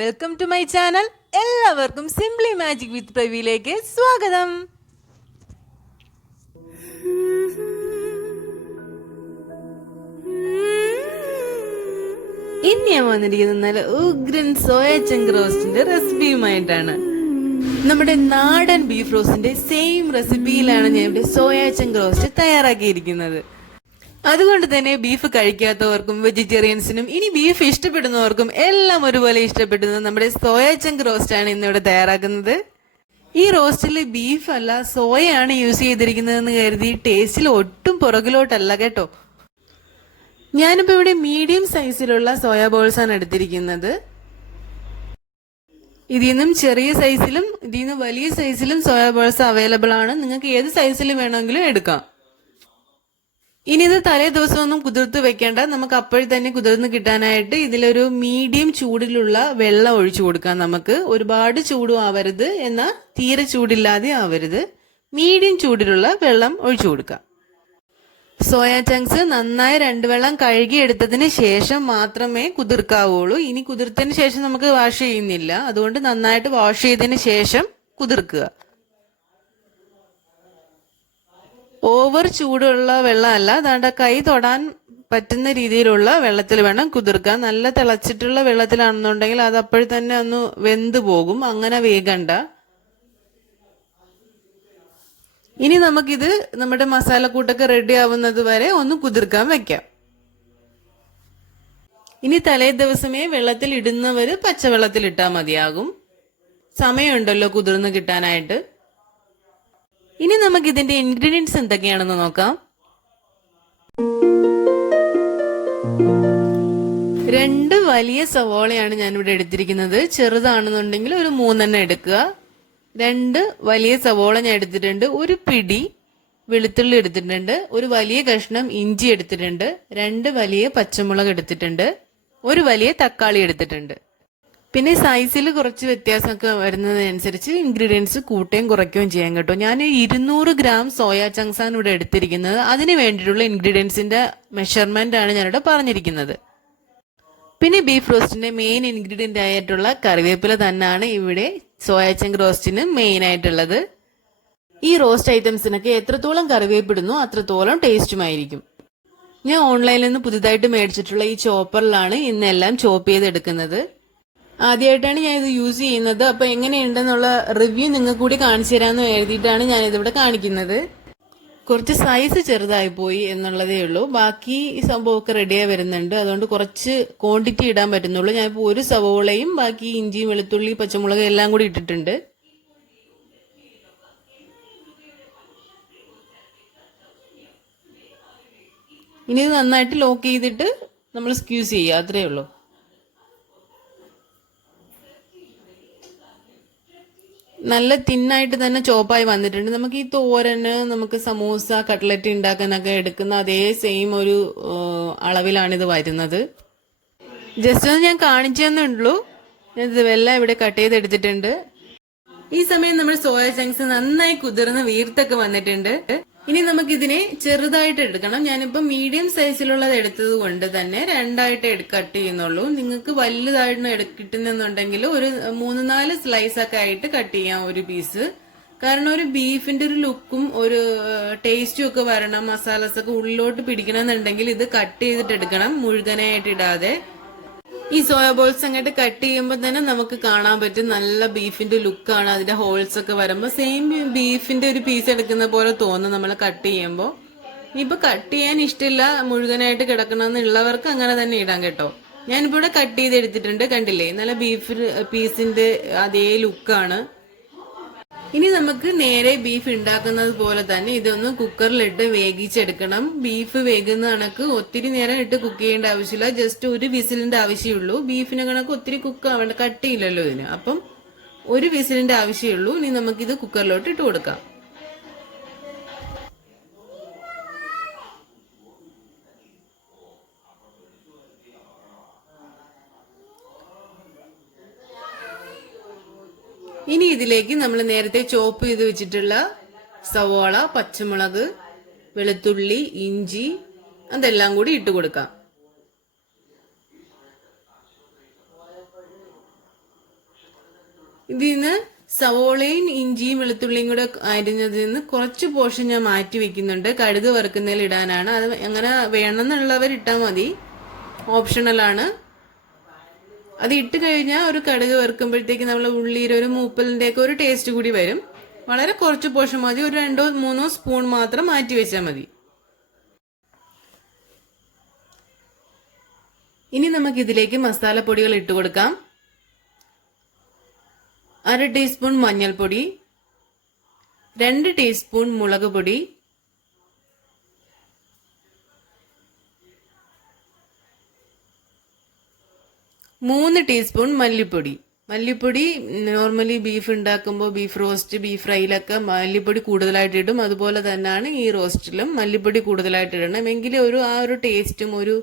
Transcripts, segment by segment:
Welcome to my channel. എല്ലാവർക്കും simply magic with പ്രവിയിലേക്ക് സ്വാഗതം. ഇനി ഞാൻ വന്നിരിക്കുന്നത് നല്ല ഉഗ്രൻ സോയ ചങ്ക് റോസ്റ്റിന്റെ റെസിപ്പിയുമായിട്ടാണ്. നമ്മുടെ നാടൻ ബീഫ് റോസ്റ്റിന്റെ സെയിം റെസിപ്പിയിലാണ് ഞാൻ ഇവിടെ സോയ ചങ്ക് റോസ്റ്റ് തയ്യാറാക്കിയിരിക്കുന്നത്. അതുകൊണ്ട് തന്നെ ബീഫ് കഴിക്കാത്തവർക്കും വെജിറ്റേറിയൻസിനും ഇനി ബീഫ് ഇഷ്ടപ്പെടുന്നവർക്കും എല്ലാം ഒരുപോലെ ഇഷ്ടപ്പെടുന്നത് നമ്മുടെ സോയ ചങ്ക് റോസ്റ്റ് ആണ് ഇന്നിവിടെ തയ്യാറാക്കുന്നത്. ഈ റോസ്റ്റിൽ ബീഫ് അല്ല സോയയാണ് യൂസ് ചെയ്തിരിക്കുന്നതെന്ന് കരുതി ടേസ്റ്റിൽ ഒട്ടും പുറകിലോട്ടല്ല കേട്ടോ. ഞാനിപ്പോ ഇവിടെ മീഡിയം സൈസിലുള്ള സോയ ബോൾസ് ആണ് എടുത്തിരിക്കുന്നത്. ഇതിൽ നിന്നും ചെറിയ സൈസിലും ഇതിൽ നിന്ന് വലിയ സൈസിലും സോയ ബോൾസ് അവൈലബിൾ ആണ്. നിങ്ങൾക്ക് ഏത് സൈസിൽ വേണമെങ്കിലും എടുക്കാം. ഇനി ഇത് തലേ ദിവസമൊന്നും കുതിർത്ത് വെക്കേണ്ട, നമുക്ക് അപ്പോഴും തന്നെ കുതിർന്ന് കിട്ടാനായിട്ട് ഇതിലൊരു മീഡിയം ചൂടിലുള്ള വെള്ളം ഒഴിച്ചു കൊടുക്കാം. നമുക്ക് ഒരുപാട് ചൂടും ആവരുത്, എന്നാൽ തീരെ ചൂടില്ലാതെ ആവരുത്, മീഡിയം ചൂടിലുള്ള വെള്ളം ഒഴിച്ചു കൊടുക്കാം. സോയ ചങ്ക്സ് നന്നായി 2 വെള്ളം കഴുകി എടുത്തതിന് ശേഷം മാത്രമേ കുതിർക്കാവുള്ളൂ. ഇനി കുതിർത്തതിന് ശേഷം നമുക്ക് വാഷ് ചെയ്യുന്നില്ല, അതുകൊണ്ട് നന്നായിട്ട് വാഷ് ചെയ്തതിന് ശേഷം കുതിർക്കുക. ഓവർ ചൂടുള്ള വെള്ളമല്ല, അതാണ്ട് കൈ തൊടാൻ പറ്റുന്ന രീതിയിലുള്ള വെള്ളത്തിൽ വേണം കുതിർക്കാൻ. നല്ല തിളച്ചിട്ടുള്ള വെള്ളത്തിലാണെന്നുണ്ടെങ്കിൽ അത് അപ്പോഴും തന്നെ ഒന്ന് വെന്ത് പോകും, അങ്ങനെ വേഗണ്ട. ഇനി നമുക്കിത് നമ്മുടെ മസാലക്കൂട്ടൊക്കെ റെഡി ആവുന്നത് വരെ ഒന്ന് കുതിർക്കാൻ വെക്കാം. ഇനി തലേ ദിവസമേ വെള്ളത്തിൽ ഇടുന്നവര് പച്ചവെള്ളത്തിൽ ഇട്ടാൽ മതിയാകും, സമയമുണ്ടല്ലോ കുതിർന്ന് കിട്ടാനായിട്ട്. ഇനി നമുക്ക് ഇതിന്റെ ഇൻഗ്രീഡിയൻസ് എന്തൊക്കെയാണെന്ന് നോക്കാം. 2 വലിയ സവോളയാണ് ഞാനിവിടെ എടുത്തിരിക്കുന്നത്. ചെറുതാണെന്നുണ്ടെങ്കിൽ ഒരു 3 എണ്ണം എടുക്കുക. 2 വലിയ സവോള ഞാൻ എടുത്തിട്ടുണ്ട്. ഒരു പിടി വെളുത്തുള്ളി എടുത്തിട്ടുണ്ട്. ഒരു വലിയ കഷ്ണം ഇഞ്ചി എടുത്തിട്ടുണ്ട്. 2 വലിയ പച്ചമുളക് എടുത്തിട്ടുണ്ട്. ഒരു വലിയ തക്കാളി എടുത്തിട്ടുണ്ട്. പിന്നെ സൈസിൽ കുറച്ച് വ്യത്യാസമൊക്കെ വരുന്നതനുസരിച്ച് ഇൻഗ്രീഡിയൻസ് കൂട്ടുകയും കുറയ്ക്കുകയും ചെയ്യാൻ കേട്ടോ. ഞാൻ 200 ഗ്രാം സോയ ചങ്ക്സ് ആണ് ഇവിടെ എടുത്തിരിക്കുന്നത്. അതിന് വേണ്ടിയിട്ടുള്ള ഇൻഗ്രീഡിയൻസിന്റെ മെഷർമെന്റ് ആണ് ഞാനിവിടെ പറഞ്ഞിരിക്കുന്നത്. പിന്നെ ബീഫ് റോസ്റ്റിന്റെ മെയിൻ ഇൻഗ്രീഡിയന്റ് ആയിട്ടുള്ള കറിവേപ്പില തന്നെയാണ് ഇവിടെ സോയ ചങ്ക് റോസ്റ്റിന് മെയിൻ ആയിട്ടുള്ളത്. ഈ റോസ്റ്റ് ഐറ്റംസിനൊക്കെ എത്രത്തോളം കറിവേപ്പിടുന്നു അത്രത്തോളം ടേസ്റ്റുമായിരിക്കും. ഞാൻ ഓൺലൈനിൽ നിന്ന് പുതുതായിട്ട് മേടിച്ചിട്ടുള്ള ഈ ചോപ്പറിലാണ് ഇന്നെല്ലാം ചോപ്പ് ചെയ്തെടുക്കുന്നത്. ആദ്യമായിട്ടാണ് ഞാൻ ഇത് യൂസ് ചെയ്യുന്നത്. അപ്പൊ എങ്ങനെയുണ്ടെന്നുള്ള റിവ്യൂ നിങ്ങൾക്ക് കൂടി കാണിച്ചു തരാമെന്ന് എഴുതിയിട്ടാണ് ഞാൻ ഇതിവിടെ കാണിക്കുന്നത്. കുറച്ച് സൈസ് ചെറുതായി പോയി എന്നുള്ളതേ ഉള്ളൂ, ബാക്കി ഈ സംഭവമൊക്കെ റെഡിയായി വരുന്നുണ്ട്. അതുകൊണ്ട് കുറച്ച് ക്വാണ്ടിറ്റി ഇടാൻ പറ്റുന്നുള്ളൂ. ഞാനിപ്പോൾ ഒരു സവോളയും ബാക്കി ഇഞ്ചിയും വെളുത്തുള്ളി പച്ചമുളക് എല്ലാം കൂടി ഇട്ടിട്ടുണ്ട്. ഇനി ഇത് നന്നായിട്ട് ലോക്ക് ചെയ്തിട്ട് നമ്മൾ സ്ക്യൂസ് ചെയ്യുക, അത്രേ ഉള്ളൂ. നല്ല തിന്നായിട്ട് തന്നെ ചോപ്പായി വന്നിട്ടുണ്ട്. നമുക്ക് ഈ തോരന്, നമുക്ക് സമൂസ കട്ട്ലറ്റ് ഉണ്ടാക്കാനൊക്കെ എടുക്കുന്ന അതേ സെയിം ഒരു അളവിലാണ് ഇത് വരുന്നത്. ജസ്റ്റ് ഒന്ന് ഞാൻ കാണിച്ചു തന്നുള്ളൂ. ഞാൻ ഇത് എല്ലാം ഇവിടെ കട്ട് ചെയ്തെടുത്തിട്ടുണ്ട്. ഈ സമയം നമ്മൾ സോയ ചങ്ക്സ് നന്നായി കുതിർന്ന് വീർത്തൊക്കെ വന്നിട്ടുണ്ട്. ഇനി നമുക്ക് ഇതിനെ ചെറുതായിട്ട് എടുക്കണം. ഞാനിപ്പോ മീഡിയം സൈസിലുള്ളത് എടുത്തത് കൊണ്ട് തന്നെ 2ആയിട്ട് കട്ട് ചെയ്യുന്നുള്ളൂ. നിങ്ങൾക്ക് വലുതായിട്ട് കിട്ടുന്നുണ്ടെങ്കിൽ ഒരു 3-4 സ്ലൈസ് ഒക്കെ ആയിട്ട് കട്ട് ചെയ്യാം ഒരു പീസ്. കാരണം ഒരു ബീഫിന്റെ ഒരു ലുക്കും ഒരു ടേസ്റ്റും ഒക്കെ വരണം, മസാലസ് ഒക്കെ ഉള്ളിലോട്ട് പിടിക്കണമെന്നുണ്ടെങ്കിൽ ഇത് കട്ട് ചെയ്തിട്ട് എടുക്കണം, മുഴുവനായിട്ട് ഇടാതെ. ഈ സോയ ബോൾസ് അങ്ങോട്ട് കട്ട് ചെയ്യുമ്പോൾ തന്നെ നമുക്ക് കാണാൻ പറ്റും നല്ല ബീഫിന്റെ ലുക്കാണ്. അതിന്റെ ഹോൾസ് ഒക്കെ വരുമ്പോൾ സെയിം ബീഫിന്റെ ഒരു പീസ് എടുക്കുന്ന പോലെ തോന്നും നമ്മൾ കട്ട് ചെയ്യുമ്പോൾ. ഇനിയിപ്പോ കട്ട് ചെയ്യാൻ ഇഷ്ടമില്ല, മുഴുവനായിട്ട് കിടക്കണമെന്നുള്ളവർക്ക് അങ്ങനെ തന്നെ ഇടാം കേട്ടോ. ഞാനിപ്പോ ഇവിടെ കട്ട് ചെയ്ത് എടുത്തിട്ടുണ്ട്, കണ്ടില്ലേ, നല്ല ബീഫ് പീസിന്റെ അതേ ലുക്കാണ്. ഇനി നമുക്ക് നേരെ ബീഫ് ഉണ്ടാക്കുന്നത് പോലെ തന്നെ ഇതൊന്ന് കുക്കറിലിട്ട് വേവിച്ചെടുക്കണം. ബീഫ് വേകുന്ന കണക്ക് ഒത്തിരി നേരം ഇട്ട് കുക്ക് ചെയ്യേണ്ട ആവശ്യമില്ല, ജസ്റ്റ് ഒരു വിസിലിന്റെ ആവശ്യമുള്ളൂ. ബീഫിനെ കണക്ക് ഒത്തിരി കുക്ക് ആവേണ്ട, കട്ടിയില്ലല്ലോ ഇതിന്, അപ്പം ഒരു വിസിലിന്റെ ആവശ്യമുള്ളൂ. ഇനി നമുക്കിത് കുക്കറിലോട്ട് ഇട്ട് കൊടുക്കാം. ഇനി ഇതിലേക്ക് നമ്മൾ നേരത്തെ ചോപ്പ് ചെയ്ത് വെച്ചിട്ടുള്ള സവോള, പച്ചമുളക്, വെളുത്തുള്ളി, ഇഞ്ചി അതെല്ലാം കൂടി ഇട്ട് കൊടുക്കാം. ഇതിൽ നിന്ന് സവോളയും ഇഞ്ചിയും വെളുത്തുള്ളിയും കൂടെ അരിഞ്ഞതിൽ നിന്ന് കുറച്ച് പോർഷൻ ഞാൻ മാറ്റി വെക്കുന്നുണ്ട്. കടുക് വറുക്കുന്നതിൽ ഇടാനാണ്. അത് അങ്ങനെ വേണമെന്നുള്ളവർ ഇട്ടാൽ മതി, ഓപ്ഷണലാണ്. അത് ഇട്ട് കഴിഞ്ഞാൽ ഒരു കടുക് വറുക്കുമ്പോഴത്തേക്ക് നമ്മൾ ഉള്ളിയുടെ ഒരു മൂപ്പലിൻ്റെ ഒക്കെ ഒരു ടേസ്റ്റ് കൂടി വരും. വളരെ കുറച്ച് പോർഷൻ മതി, ഒരു 2-3 സ്പൂൺ മാത്രം മാറ്റി വെച്ചാൽ മതി. ഇനി നമുക്ക് ഇതിലേക്ക് മസാലപ്പൊടികൾ ഇട്ട് കൊടുക്കാം. 1/2 ടീസ്പൂൺ മഞ്ഞൾപ്പൊടി, 2 ടീസ്പൂൺ മുളക് പൊടി, 3 ടീസ്പൂൺ മല്ലിപ്പൊടി. മല്ലിപ്പൊടി നോർമലി ബീഫ് ഉണ്ടാക്കുമ്പോൾ ബീഫ് റോസ്റ്റ്, ബീഫ് ഫ്രൈയിലൊക്കെ മല്ലിപ്പൊടി കൂടുതലായിട്ട് ഇടും. അതുപോലെ തന്നെയാണ് ഈ റോസ്റ്റിലും മല്ലിപ്പൊടി കൂടുതലായിട്ട് ഇടണം. എങ്കിലും ആ ഒരു ടേസ്റ്റും ഒരു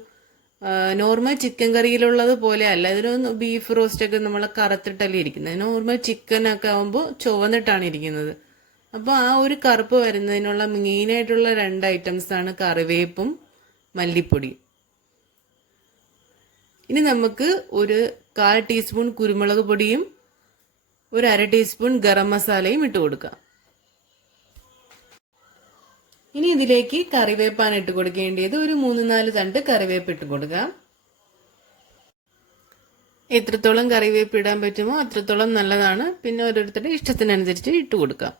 നോർമൽ ചിക്കൻ കറിയിലുള്ളത് പോലെ അല്ല. ഇതിനൊന്ന് ബീഫ് റോസ്റ്റൊക്കെ നമ്മൾ കറുത്തിട്ടല്ലേ ഇരിക്കുന്നത്. നോർമൽ ചിക്കനൊക്കെ ആകുമ്പോൾ ചുവന്നിട്ടാണ് ഇരിക്കുന്നത്. അപ്പോൾ ആ ഒരു കറുപ്പ് വരുന്നതിനുള്ള മെയിനായിട്ടുള്ള 2 ഐറ്റംസാണ് കറിവേപ്പും മല്ലിപ്പൊടിയും. ഇനി നമുക്ക് ഒരു 1/4 ടീസ്പൂൺ കുരുമുളക് പൊടിയും ഒരു 1/2 ടീസ്പൂൺ ഗരം മസാലയും ഇട്ട് കൊടുക്കാം. ഇനി ഇതിലേക്ക് കറിവേപ്പാണ് ഇട്ട് കൊടുക്കേണ്ടത്. ഒരു 3-4 തണ്ട് കറിവേപ്പ് ഇട്ട് കൊടുക്കാം. എത്രത്തോളം കറിവേപ്പ് ഇടാൻ പറ്റുമോ അത്രത്തോളം നല്ലതാണ്. പിന്നെ ഓരോരുത്തരുടെ ഇഷ്ടത്തിനനുസരിച്ച് ഇട്ട് കൊടുക്കാം.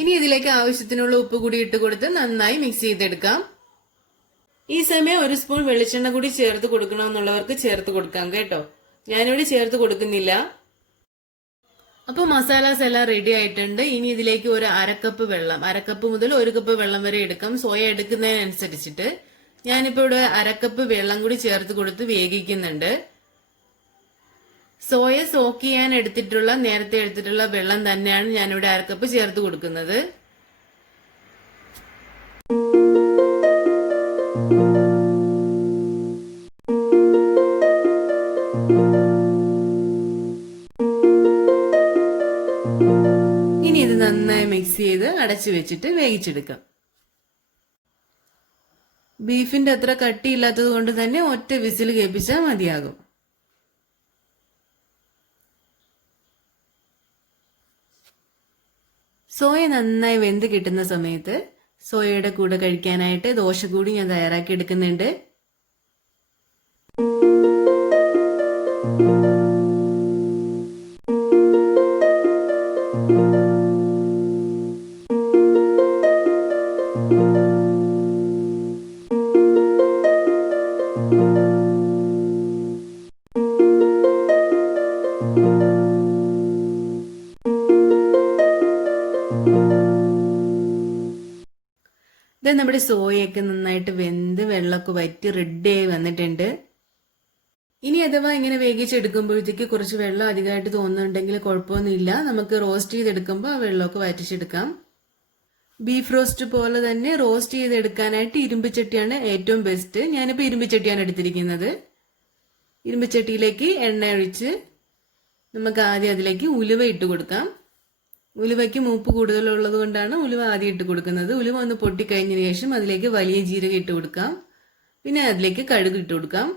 ഇനി ഇതിലേക്ക് ആവശ്യത്തിനുള്ള ഉപ്പ് കൂടി ഇട്ട് കൊടുത്ത് നന്നായി മിക്സ് ചെയ്തെടുക്കാം. ഈ സമയം 1 സ്പൂൺ വെളിച്ചെണ്ണ കൂടി ചേർത്ത് കൊടുക്കണമെന്നുള്ളവർക്ക് ചേർത്ത് കൊടുക്കാം കേട്ടോ. ഞാനിവിടെ ചേർത്ത് കൊടുക്കുന്നില്ല. അപ്പോൾ മസാലാസ് എല്ലാം റെഡി ആയിട്ടുണ്ട്. ഇനി ഇതിലേക്ക് ഒരു 1/2 കപ്പ് വെള്ളം, 1/2 കപ്പ് മുതൽ 1 കപ്പ് വെള്ളം വരെ എടുക്കാം, സോയ എടുക്കുന്നതിനനുസരിച്ചിട്ട്. ഞാനിപ്പോൾ ഇവിടെ 1/2 കപ്പ് വെള്ളം കൂടി ചേർത്ത് കൊടുത്ത് വേവിക്കുന്നുണ്ട്. സോയ സോക്ക് ചെയ്യാൻ നേരത്തെ എടുത്തിട്ടുള്ള വെള്ളം തന്നെയാണ് ഞാനിവിടെ 1/2 കപ്പ് ചേർത്ത് കൊടുക്കുന്നത്. ഇനി ഇത് നന്നായി മിക്സ് ചെയ്ത് അടച്ചു വെച്ചിട്ട് വേവിച്ചെടുക്കാം. ബീഫിന്റെ അത്ര കട്ടിയില്ലാത്തത് കൊണ്ട് തന്നെ ഒറ്റ വിസിൽ കേൾപ്പിച്ചാൽ മതിയാകും. സോയ നന്നായി വെന്ത് കിട്ടുന്ന സമയത്ത് സോയയുടെ കൂടെ കഴിക്കാനായിട്ട് ദോശ കൂടി ഞാൻ തയ്യാറാക്കി എടുക്കുന്നുണ്ട്. ഇത് നമ്മുടെ സോയൊക്കെ നന്നായിട്ട് വെന്ത് വെള്ളമൊക്കെ വറ്റി റെഡിയായി വന്നിട്ടുണ്ട്. ഇനി അഥവാ ഇങ്ങനെ വേവിച്ചെടുക്കുമ്പോഴത്തേക്ക് കുറച്ച് വെള്ളം അധികമായിട്ട് തോന്നുന്നുണ്ടെങ്കിൽ കുഴപ്പമൊന്നുമില്ല. നമുക്ക് റോസ്റ്റ് ചെയ്തെടുക്കുമ്പോൾ ആ വെള്ളമൊക്കെ വറ്റിച്ചെടുക്കാം. ബീഫ് റോസ്റ്റ് പോലെ തന്നെ റോസ്റ്റ് ചെയ്തെടുക്കാനായിട്ട് ഇരുമ്പ് ചട്ടിയാണ് ഏറ്റവും ബെസ്റ്റ്. ഞാനിപ്പോൾ ഇരുമ്പ് ചട്ടിയാണ് എടുത്തിരിക്കുന്നത്. ഇരുമ്പ് ചട്ടിയിലേക്ക് എണ്ണ ഒഴിച്ച് നമുക്ക് ആദ്യം അതിലേക്ക് ഉലുവ ഇട്ട് കൊടുക്കാം. ഉലുവയ്ക്ക് മൂപ്പ് കൂടുതലുള്ളത് കൊണ്ടാണ് ഉലുവ ആദ്യം ഇട്ട് കൊടുക്കുന്നത്. ഉലുവ ഒന്ന് പൊട്ടിക്കഴിഞ്ഞതിന് ശേഷം അതിലേക്ക് വലിയ ജീരകം ഇട്ട് കൊടുക്കാം. പിന്നെ അതിലേക്ക് കടുക് ഇട്ട് കൊടുക്കാം.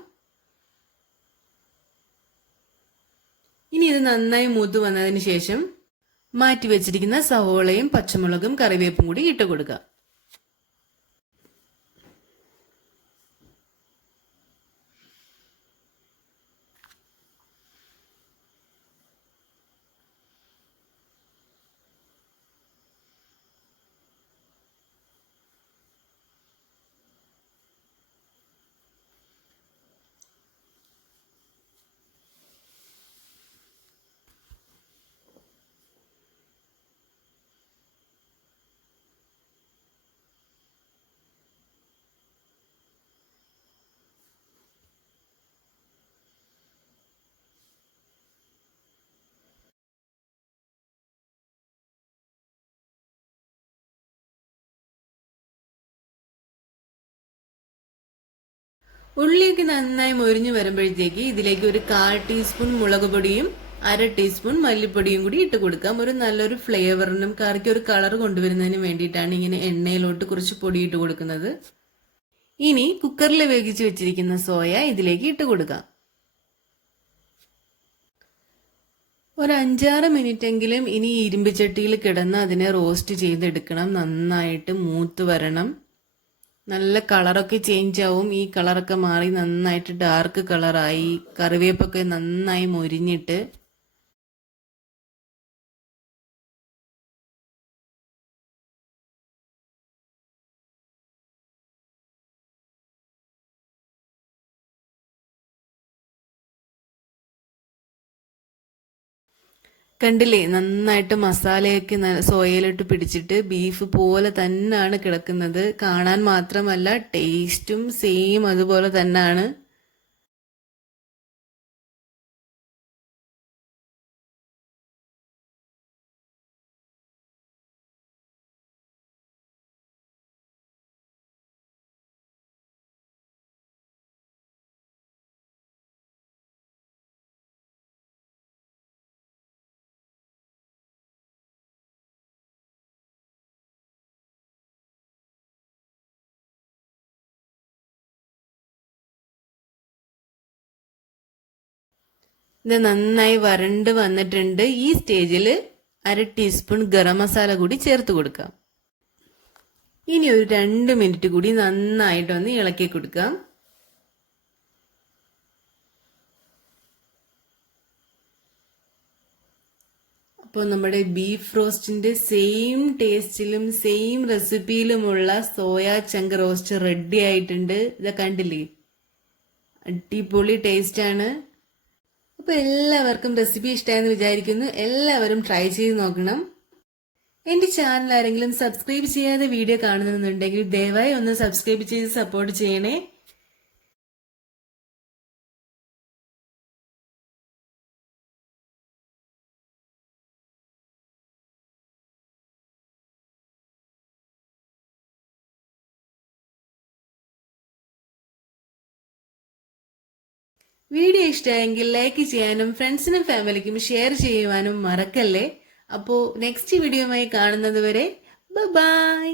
ഇനി ഇത് നന്നായി മൂത്ത് വന്നതിന് ശേഷം മാറ്റി വെച്ചിരിക്കുന്ന സവോളയും പച്ചമുളകും കറിവേപ്പും കൂടി ഇട്ട് കൊടുക്കാം. ഉള്ളിയൊക്കെ നന്നായി മൊരിഞ്ഞു വരുമ്പോഴത്തേക്ക് ഇതിലേക്ക് ഒരു 1/4 ടീസ്പൂൺ മുളക് പൊടിയും 1/2 ടീസ്പൂൺ മല്ലിപ്പൊടിയും കൂടി ഇട്ട് കൊടുക്കാം. ഒരു നല്ലൊരു ഫ്ലേവറിനും കറിക്ക് ഒരു കളർ കൊണ്ടുവരുന്നതിനും വേണ്ടിയിട്ടാണ് ഇങ്ങനെ എണ്ണയിലോട്ട് കുറച്ച് പൊടി ഇട്ട് കൊടുക്കുന്നത്. ഇനി കുക്കറിൽ വേവിച്ച് വെച്ചിരിക്കുന്ന സോയ ഇതിലേക്ക് ഇട്ട് കൊടുക്കാം. ഒരു 5-6 മിനിറ്റെങ്കിലും ഇനി ഇരുമ്പ് ചട്ടിയിൽ കിടന്ന് അതിനെ റോസ്റ്റ് ചെയ്തെടുക്കണം. നന്നായിട്ട് മൂത്ത് വരണം. നല്ല കളറൊക്കെ ചേഞ്ച് ആവും. ഈ കളറൊക്കെ മാറി നന്നായിട്ട് ഡാർക്ക് കളറായി കറിവേപ്പൊക്കെ നന്നായി മൊരിഞ്ഞിട്ട് കണ്ടില്ലേ, നന്നായിട്ട് മസാലയൊക്കെ സോയയിലിട്ട് പിടിച്ചിട്ട് ബീഫ് പോലെ തന്നെയാണ് കിടക്കുന്നത്. കാണാൻ മാത്രമല്ല ടേസ്റ്റും സെയിം അതുപോലെ തന്നെയാണ്. ഇത് നന്നായി വരണ്ട് വന്നിട്ടുണ്ട്. ഈ സ്റ്റേജിൽ 1/2 ടീസ്പൂൺ ഗരം മസാല കൂടി ചേർത്ത് കൊടുക്കാം. ഇനി ഒരു 2 മിനിറ്റ് കൂടി നന്നായിട്ടൊന്ന് ഇളക്കി കൊടുക്കാം. അപ്പോൾ നമ്മുടെ ബീഫ് റോസ്റ്റിന്റെ സെയിം ടേസ്റ്റിലും സെയിം റെസിപ്പിയിലുമുള്ള സോയ ചങ്ക് റോസ്റ്റ് റെഡി ആയിട്ടുണ്ട്. ഇത് കണ്ടില്ലേ, അടിപൊളി ടേസ്റ്റ് ആണ്. അപ്പോൾ എല്ലാവർക്കും റെസിപ്പി ഇഷ്ടമായെന്ന് വിചാരിക്കുന്നു. എല്ലാവരും ട്രൈ ചെയ്ത് നോക്കണം. എന്റെ ചാനൽ ആരെങ്കിലും സബ്സ്ക്രൈബ് ചെയ്യാതെ വീഡിയോ കാണുന്നുണ്ടെങ്കിൽ ദയവായി ഒന്ന് സബ്സ്ക്രൈബ് ചെയ്ത് സപ്പോർട്ട് ചെയ്യണേ. വീഡിയോ ഇഷ്ടമായെങ്കിൽ ലൈക്ക് ചെയ്യാനും ഫ്രണ്ട്സിനും ഫാമിലിക്കും ഷെയർ ചെയ്യുവാനും മറക്കല്ലേ. അപ്പോൾ നെക്സ്റ്റ് വീഡിയോയുമായി കാണുന്നത് വരെ ബൈ.